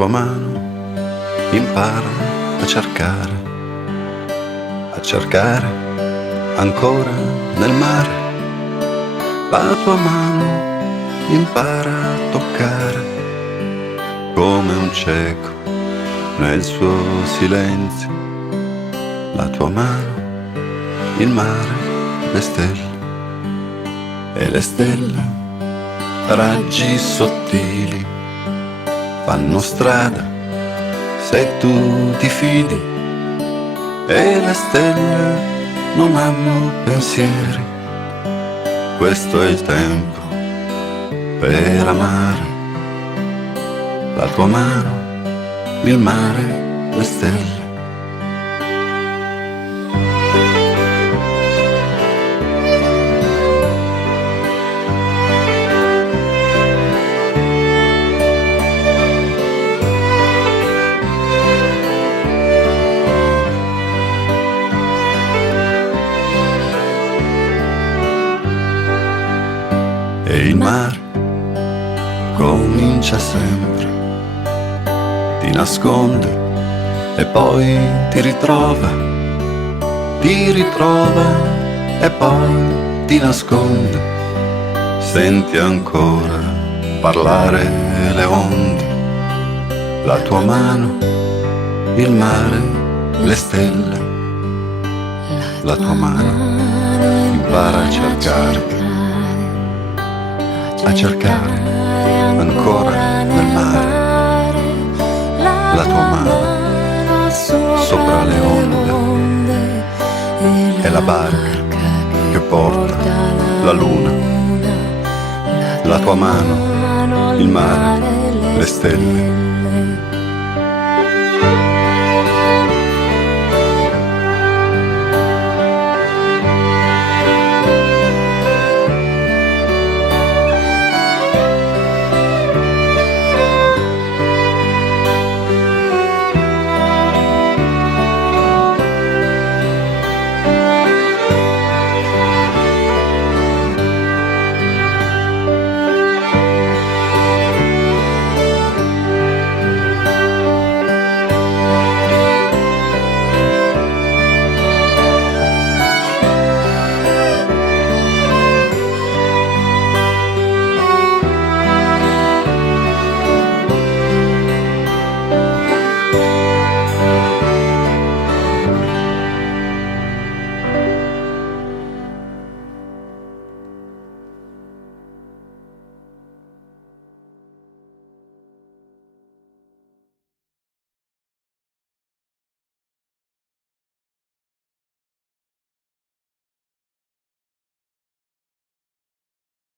tua mano impara a cercare ancora nel mare. La tua mano impara a toccare come un cieco nel suo silenzio. La tua mano, il mare, le stelle e le stelle, raggi sottili, fanno strada se tu ti fidi. E le stelle non hanno pensieri, questo è il tempo per amare. La tua mano, il mare, le stelle. E il mare comincia sempre, ti nasconde e poi ti ritrova e poi ti nasconde. Senti ancora parlare le onde. La tua mano, il mare, le stelle. La tua mano impara a cercare ancora nel mare. La tua mano sopra le onde è la barca che porta la luna. La tua mano, il mare, le stelle.